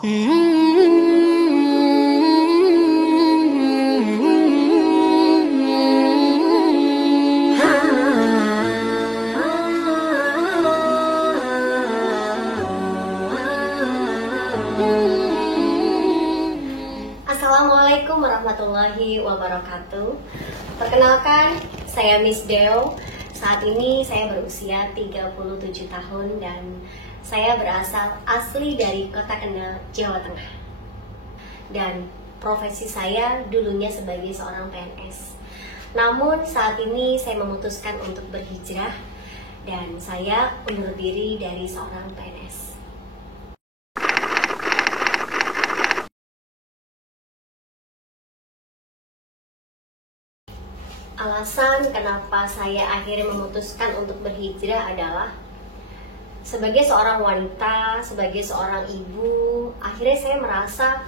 Assalamualaikum warahmatullahi wabarakatuh. Perkenalkan, saya Miss Deo. Saat ini saya berusia 37 tahun dan saya berasal asli dari Kota Kendal, Jawa Tengah. Dan profesi saya dulunya sebagai seorang PNS. Namun saat ini saya memutuskan untuk berhijrah dan saya undur diri dari seorang PNS. Alasan kenapa saya akhirnya memutuskan untuk berhijrah adalah sebagai seorang wanita, sebagai seorang ibu, akhirnya saya merasa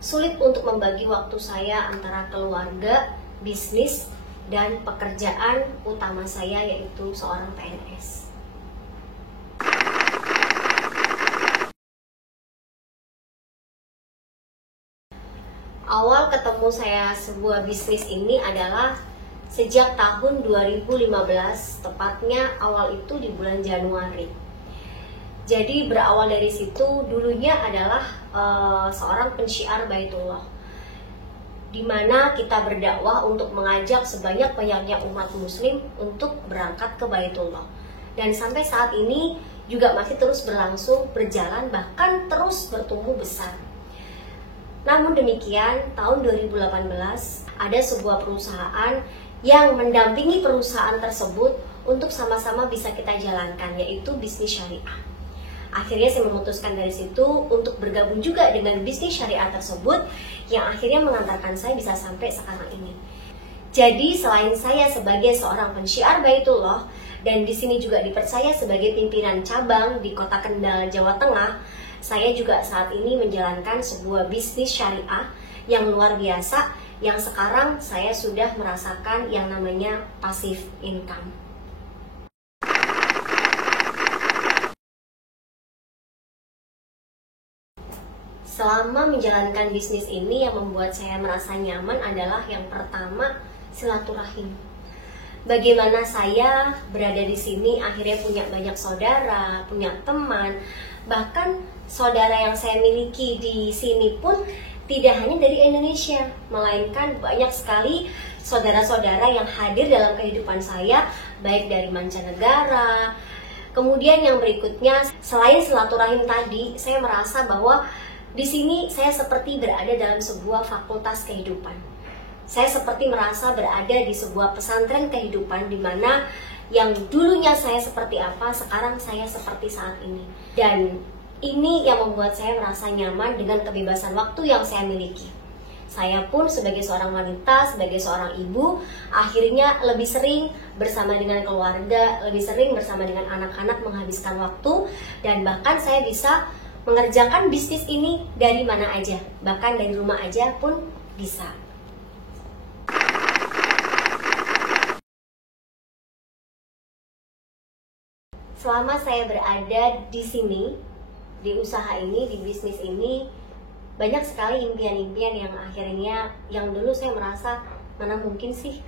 sulit untuk membagi waktu saya antara keluarga, bisnis, dan pekerjaan utama saya yaitu seorang PNS. Awal ketemu saya sebuah bisnis ini adalah sejak tahun 2015, tepatnya awal itu di bulan Januari. Jadi berawal dari situ, dulunya adalah seorang pensyiar Baitullah, di mana kita berdakwah untuk mengajak sebanyak-banyaknya umat muslim untuk berangkat ke Baitullah. Dan sampai saat ini juga masih terus berlangsung, berjalan, bahkan terus bertumbuh besar. Namun demikian, tahun 2018 ada sebuah perusahaan yang mendampingi perusahaan tersebut untuk sama-sama bisa kita jalankan, yaitu bisnis syariah. Akhirnya saya memutuskan dari situ untuk bergabung juga dengan bisnis syariah tersebut yang akhirnya mengantarkan saya bisa sampai sekarang ini. Jadi selain saya sebagai seorang pensyiar Baitullah dan di sini juga dipercaya sebagai pimpinan cabang di Kota Kendal, Jawa Tengah, saya juga saat ini menjalankan sebuah bisnis syariah yang luar biasa yang sekarang saya sudah merasakan yang namanya passive income. Selama menjalankan bisnis ini yang membuat saya merasa nyaman adalah yang pertama, silaturahim. Bagaimana saya berada di sini akhirnya punya banyak saudara, punya teman, bahkan saudara yang saya miliki di sini pun tidak hanya dari Indonesia, melainkan banyak sekali saudara-saudara yang hadir dalam kehidupan saya, baik dari mancanegara. Kemudian yang berikutnya, selain silaturahim tadi, saya merasa bahwa di sini saya seperti berada dalam sebuah fakultas kehidupan. Saya seperti merasa berada di sebuah pesantren kehidupan di mana yang dulunya saya seperti apa, sekarang saya seperti saat ini. Dan ini yang membuat saya merasa nyaman dengan kebebasan waktu yang saya miliki. Saya pun sebagai seorang wanita, sebagai seorang ibu, akhirnya lebih sering bersama dengan keluarga, lebih sering bersama dengan anak-anak menghabiskan waktu, dan bahkan saya bisa mengerjakan bisnis ini dari mana aja, bahkan dari rumah aja pun bisa. Selama saya berada di sini, di usaha ini, di bisnis ini, banyak sekali impian-impian yang akhirnya, yang dulu saya merasa mana mungkin sih.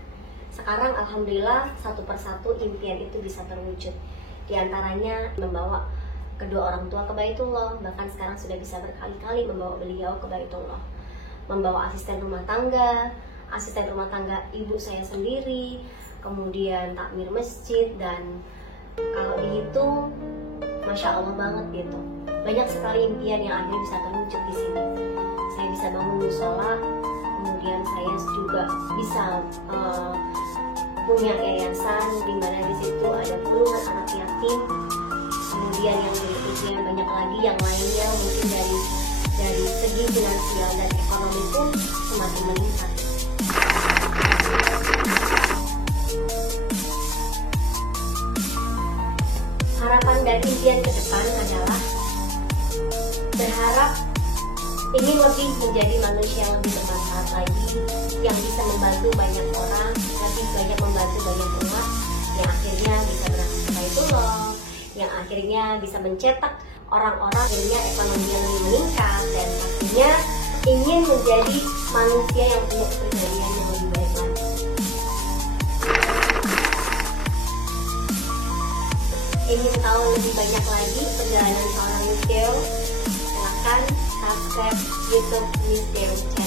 Sekarang alhamdulillah satu persatu impian itu bisa terwujud. Di antaranya membawa kedua orang tua ke Baitullah, bahkan sekarang sudah bisa berkali-kali membawa beliau ke Baitullah. Membawa asisten rumah tangga ibu saya sendiri, kemudian takmir masjid, dan kalau dihitung Masya Allah banget gitu. Banyak sekali impian yang akhirnya bisa terwujud di sini. Saya bisa bangun musola, kemudian saya juga bisa punya yayasan di mana di situ ada puluhan anak yatim. Kemudian yang berikutnya banyak lagi yang lainnya, mungkin dari segi finansial dan ekonomi pun semakin meningkat. Harapan dan impian ke depan adalah berharap ingin lebih menjadi manusia yang lebih bermanfaat lagi, yang bisa membantu banyak orang, lebih banyak membantu banyak umat, yang akhirnya bisa berangkat ke Baitullah, yang akhirnya bisa mencetak orang-orang, akhirnya ekonomi yang lebih meningkat, tentunya ingin menjadi manusia yang punya kepribadian yang lebih baik lagi. Ingin tahu lebih banyak lagi perjalanan seorang Miss Deo? Silahkan subscribe YouTube Miss Deo channel.